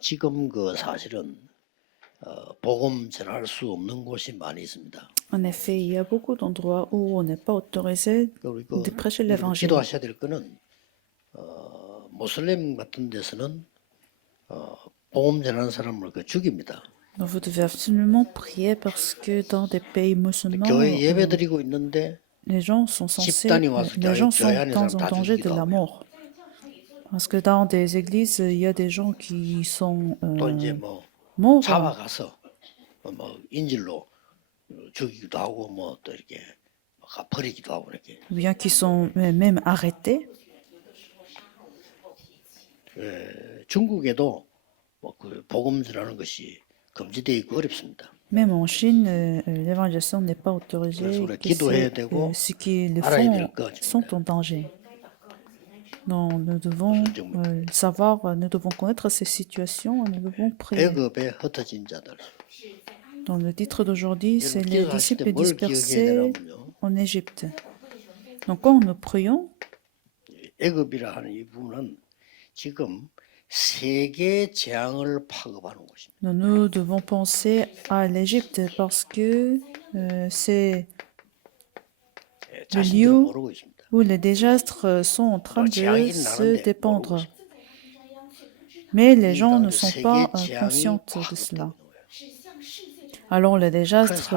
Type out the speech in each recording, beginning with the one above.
지금 사실은 복음 전할 수 없는 곳이 많이 있습니다. En effet, il y a beaucoup d'endroits où on n'est pas autorisé 그리고 de prêcher 여러분 l'évangile. 기도하셔야 될 거는 모슬렘 같은 데서는 복음 전하는 사람을 죽입니다. Donc vous devez absolument prier parce que dans des pays musulmans, 교회 예배 드리고 있는데 les gens sont censés, 집단이 와서 les gens 교회 sont 안에 en 사람 다 danger de 죽이기도 la 하고요. mort. Parce que dans des églises, il y a des gens qui sont 또 이제 뭐 morts, 잡아가서 뭐 인질로 죽이기도 하고 뭐 또 이렇게 버리기도 하고 이렇게. ou bien qui sont même arrêtés. 중국에도 뭐 그 복음 전하는 것이 금지되어 있고 어렵습니다. Même en Chine, l'évangélisation n'est pas autorisée. 그래서 우리가 Que 기도해야 되고 ceux qui le 알아야 될 font 것 sont 같습니다. en danger. Donc, nous devons savoir, nous devons connaître ces situations et nous devons prier. 애굽에 흩어진 자들. Donc, le titre d'aujourd'hui, c'est 여러분 les 기도하실 disciples 때 뭘 기억해야 dispersés 되냐면요. en Égypte. Donc, quand nous prions, 애굽이라 하는 이 부분은 지금 세계 재앙을 파급하는 곳입니다. nous devons penser à l'Égypte parce que c'est 자신들 lieu 모르고 있습니다. où les désastres sont en train de se dépendre. Mais les gens ne sont pas conscients de cela. Alors les désastres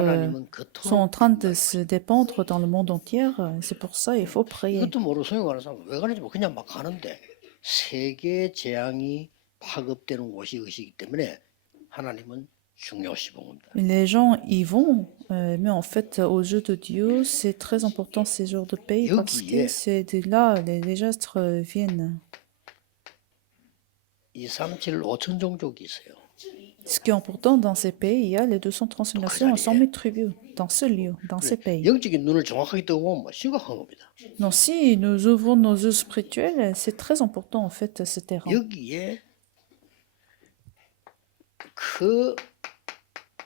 sont en train de se dépendre dans le monde entier. C'est pour ça qu'il faut prier. 이것도 모르고 소용하는 사람은 왜 가는지 그냥 막 가는데 세계 재앙이 파급되는 곳이 이것이기 때문에 하나님은 중요시 봅니다. Les gens y vont, mais en fait, aux yeux de Dieu, c'est très important ces jours de paix parce que c'est de là les désastres viennent. 237 5천 종족이 있어요. Ce qui est important dans ces pays, il y a les 230 nations et 100 000 tribus dans ce lieu, dans ces pays. 영적인 눈을 정확하게 뜨고 보면 심각한 겁니다. Donc si nous ouvrons nos yeux spirituels, c'est très important en fait ce terrain. 여기에 그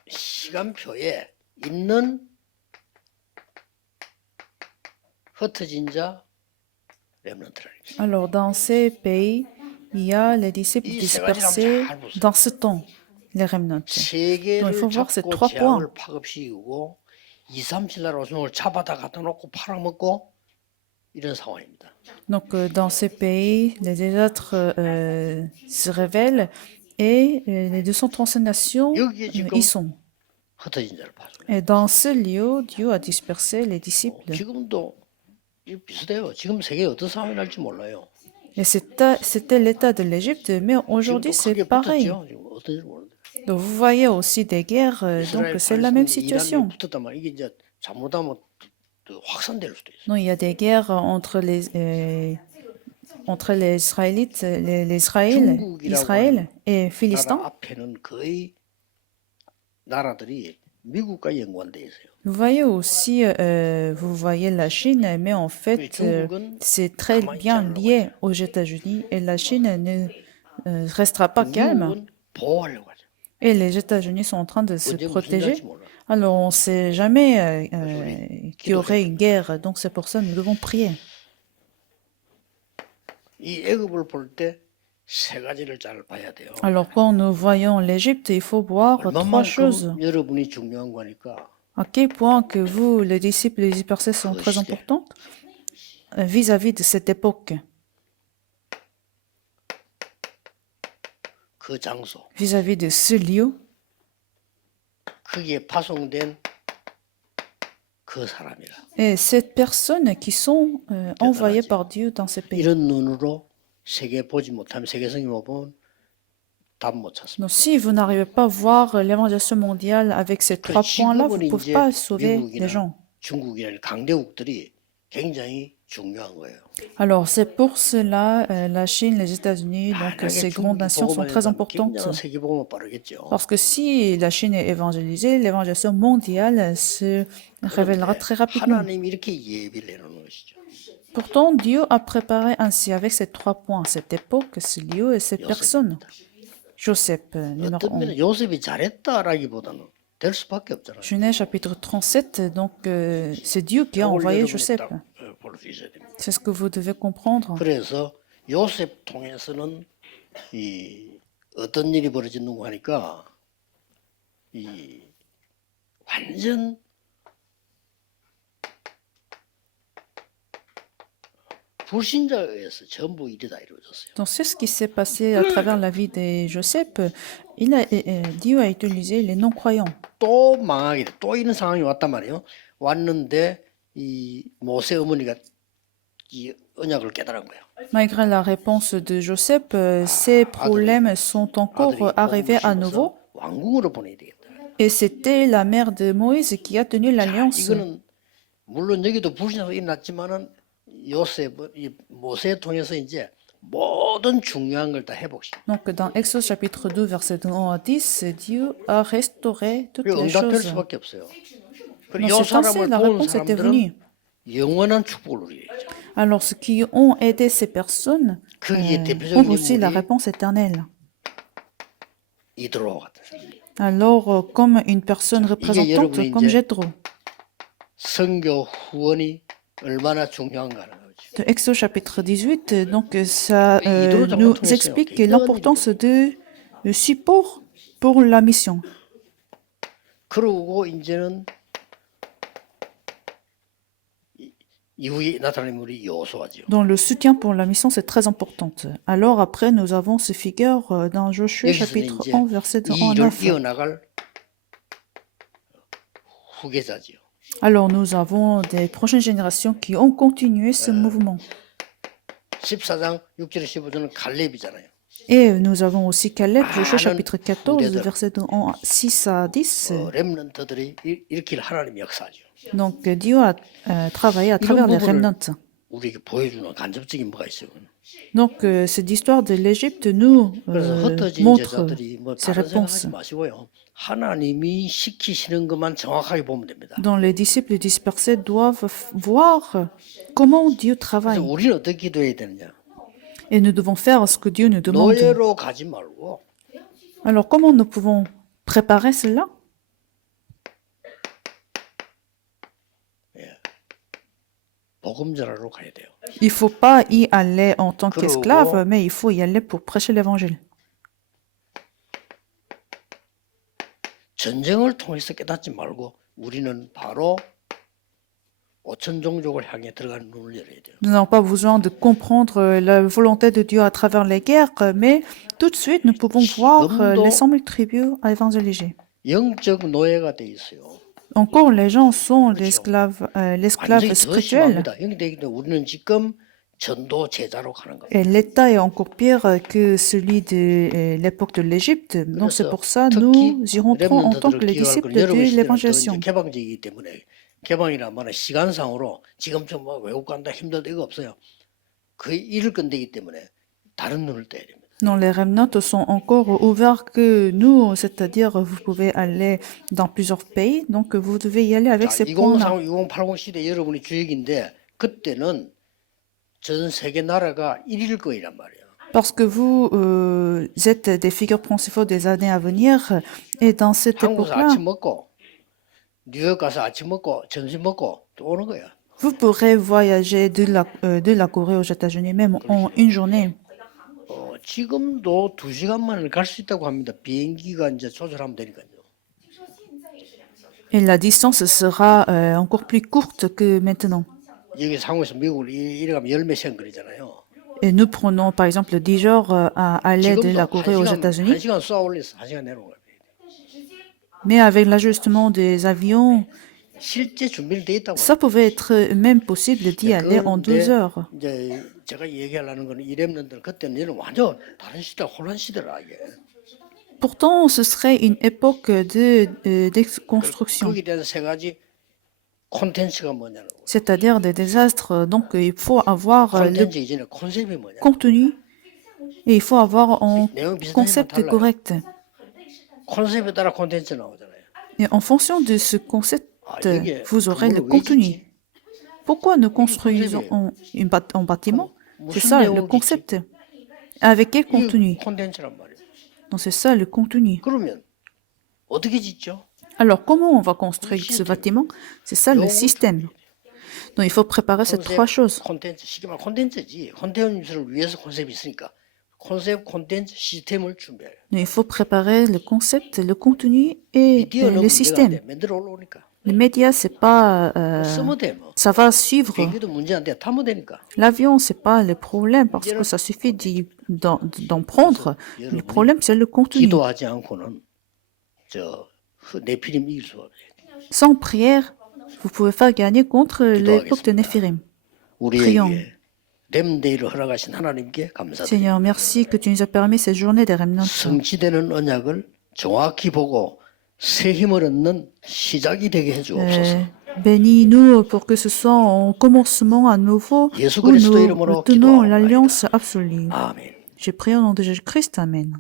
시간표에 있는 흩어진 자 렘넌트라는 거죠. Alors dans ces pays, il y a les disciples dispersés dans ce temps, les remnants. Donc il faut voir ces trois points. 재앙을 파급시키고 2, 3, 7 나라 오순을 잡아다 갖다 놓고 팔아먹고 이런 상황입니다. Donc dans ces pays, les désastres se révèlent et les 235 nations y sont. 흩어진 자를 파죠. Et dans ce lieu, Dieu a dispersé les disciples. 지금도 비슷해요. 지금 세계에 어떤 상황이 날지 몰라요. Et c'était l'état de l'Égypte, mais aujourd'hui c'est pareil. 지금 어떤지 모르는데. Donc vous voyez aussi des guerres, donc c'est la même situation. 붙었단 말이야. 이게 이제 잘못하면 또 확산될 수도 있어요. Non, il y a des guerres entre les Israélites, Israël et Philistins. 나라 앞에는 거의 나라들이 미국과 연관돼 있어요. Vous voyez aussi, vous voyez la Chine, mais en fait, c'est très bien lié aux États-Unis et la Chine ne restera pas calme. 미국은 보호하려고 하죠. Et les États-Unis sont en train de se 언제 무슨 protéger. 일이 날지 몰라. Alors, on ne sait jamais qu'il y aurait une guerre, donc c'est pour ça que nous devons prier. 이 애굽을 볼 때 세 가지를 잘 봐야 돼요. Alors, quand nous voyons l'Égypte, il faut voir trois choses. 얼마만큼 여러분이 중요한 거니까 À quel point que vous, les disciples dispersés, sont très importants vis-à-vis de cette époque, 그 장소, vis-à-vis de ce lieu, 거기에 파송된 그 사람이라. et ces personnes qui sont envoyées par Dieu dans ces pays. 이런 눈으로 세계 보지 못하면 세계 성경 못 보면 답 못 찾습니다. Donc, si vous n'arrivez pas à voir l'évangélisation mondiale avec ces trois points-là, vous ne pouvez pas sauver les gens. 중국이나 강대국들이 굉장히 중요한 거예요. Alors, c'est pour cela la Chine, les États-Unis, donc ces grandes nations sont très importantes. 세계 복음은 빠르겠죠. Parce que si la Chine est évangélisée, l'évangélisation mondiale se révélera très rapidement. 하나님이 이렇게 예비를 해놓는 것이죠. Pourtant, Dieu a préparé ainsi avec ces trois points, cette époque, ce lieu et cette personne. Joseph, numéro 어떤 1. 면은 요셉이 잘했다라기보다는 될 수밖에 없잖아요. Genèse chapitre 37, donc c'est Dieu qui a envoyé Joseph. 볼 수 있어야 됩니다. C'est ce que vous devez comprendre. 그래서 요셉 통해서는 이 어떤 일이 벌어졌는고 하니까 이 완전 불신자에 의해서 전부 일이 다 이루어졌어요. Donc, c'est ce qui s'est passé à travers la vie de Joseph. Dieu a utilisé les non-croyants. 또 망하게 돼. 또 이런 상황이 왔단 말이에요. 왔는데 이 모세 어머니가 이 언약을 깨달은 거예요. Malgré la réponse de Joseph, ces problèmes sont encore arrivés à nouveau. 왕궁으로 보내야 되겠다. Et c'était la mère de Moïse qui a tenu l'alliance. 이거는 물론 여기도 불신자가 일어났지만은 요셉, 이 모세 통해서 이제 모든 중요한 걸 다 회복시켜. Donc, dans Exode chapitre 2, verset 1 à 10, Dieu a restauré toutes 그리고 les 응답될 choses. 수밖에 없어요. Dans 그리고 이 ce temps-ci, 사람을 la 도운 réponse était 사람들은 venue. 영원한 축복을 누리죠. Alors, ceux qui ont aidé ces personnes 거기에 ont 대표적인 aussi la 인물이 réponse éternelle. 이드로 같은 사람. Alors, comme une personne représentante 여러분이 comme 이제 Jétro. 선교 후원이 얼마나 중요한가는 거죠. De Exode chapitre 18, donc ça Hydro, nous 장관 explique 통해서요. l'importance de support pour la mission. 그러고 이제는 이후에 나타난 인물이 여호수아죠. Donc le soutien pour la mission, c'est très important. Alors après, nous avons ces figures dans Josué 여기서는 chapitre 이제 1, verset 1 이 à 일을 9. 이어나갈 후계자지요. Alors nous avons des prochaines générations qui ont continué ce mouvement. 14장 6절 15절은 갈렙이잖아요. Et nous avons aussi Caleb, Josué 많은 chapitre 14, 후대들. verset 6 à 10. 렘넌트들이 일으킬 하나님의 역사죠. Donc Dieu a travaillé à travers les remnants. 우리에게 보여주는 간접적인 뭐가 있어요. Donc cette histoire de l'Égypte nous 그래서 흩어진 montre 제자들이 뭐 ces 다른 réponses. 생각하지 마시고요. 하나님이 시키시는 것만 정확하게 보면 됩니다. Donc les disciples dispersés doivent voir comment Dieu 그래서 travaille. 우리는 어떻게 기도해야 되느냐? Et nous devons faire ce que Dieu nous demande. 노예로 가지 말고 Alors comment nous pouvons préparer cela? 복음전하러 가야 돼요. Il ne faut pas y aller en tant 그러고- qu'esclave, mais il faut y aller pour prêcher l'évangile. 전쟁을 통해서 깨닫지 말고 우리는 바로 오천 종족을 향해 들어가는 눈을 열어야 돼요. Nous n'avons pas besoin de comprendre la volonté de Dieu à travers les guerres, mais tout de suite, nous pouvons voir les 100 000 tribus à évangéliser. 영적 노예가 돼 있어요. Encore, les gens sont l'esclave 완전히 더 spirituel. 심합니다. 영이 되기 때문에 우리는 지금 전도 제자로 가는 거예요. Et l'état est encore pire que celui de l'époque de l'Égypte. Donc c'est pour ça que nous y rentrons en tant que les disciples de 여러분 시대는 또 l'évangélisation. 이제 개방적이기 때문에 개방이란 말은 시간상으로 지금처럼 뭐 외국 간다 힘들다 이거 없어요. 거의 잃을 건데기 때문에 다른 눈을 떼야 됩니다. Non, les remnants sont encore ouverts que nous, c'est-à-dire vous pouvez aller dans plusieurs pays, donc vous devez y aller avec 자, ces points-là. 2030, 2080 시대 여러분이 주역인데 그때는 전 세계 나라가 1일 거이란 말이에요. Parce que vous êtes des figures principales des années à venir, et dans cette 한국에서 époque-là, 아침 먹고 뉴욕 가서 아침 먹고 점심 먹고 또 오는 거야. vous pourrez voyager de la Corée aux États-Unis même en une journée. 지금도 2시간 만에 갈 수 있다고 합니다. 비행기가 이제 조절하면 되니까요. Et la distance sera encore plus courte que maintenant. 여기 상호에서 미국을 이래 가면 10몇 시간 걸리잖아요. Et nous prenons par exemple 10 jours à aller de la 지금도 Corée aux États-Unis, 1시간 쏘아 올려서 1시간 내려온 거예요. mais avec l'ajustement des avions, 실제 준비는 돼 있다고. ça pouvait être même possible d'y aller en 12 heures. 이제 제가 얘기하려는 거는 이랩런들 그때는 얘는 완전 다른 시대 혼란 시대라 이게. Pourtant, ce serait une époque de construction, 거기에 대한 세 가지 콘텐츠가 뭐냐는 거. c'est-à-dire des désastres. Donc, il faut avoir le 콘텐츠 이전에 콘셉트이 뭐냐. contenu et il faut avoir un 내용 비슷하지만 concept 달라요. correct. 콘셉트에 따라 콘텐츠 나오잖아요. Et en fonction de ce concept, vous aurez le 그걸 왜 contenu. 짓지? Pourquoi nous construisons un bâtiment? C'est 무슨 ça, le 내용이 concept. Avec quel contenu? 이게 콘텐츠란 말이에요. Donc, c'est ça le contenu. 그러면 어떻게 짓죠? Alors, comment on va construire ce bâtiment? C'est ça le système. Donc, il faut préparer ces trois choses. 콘텐츠, 쉽게 말하면 콘텐츠지. 콘텐츠를 위해서 콘셉트이 있으니까 콘셉트 콘텐츠 시스템을 준비해요. Il faut préparer le concept, le contenu et 미디어는 le 문제가 안 système. 돼. 만들어 올라오니까. Les médias, c'est pas, 쓰면 돼 뭐. ça va suivre. 비행기도 문제 안 돼. 타면 되니까. L'avion, c'est pas le problème parce que ça suffit d'en prendre. Le problème, c'est le contenu. 기도하지 않고는 네피림 이길 수 없어요. Sans prière, vous pouvez faire gagner contre l'époque de Néphirim. Prions. 우리에게 렘데이를 허락하신 하나님께 감사드립니다. Seigneur, merci que tu nous as permis cette journée des remnants. 성취되는 언약을 정확히 보고 새 힘을 얻는 시작이 되게 해주옵소서. Bénis-nous pour que ce soit un commencement à nouveau où nous tenons l'alliance absolue. 아멘. Je prie au nom de Jésus-Christ. Amen.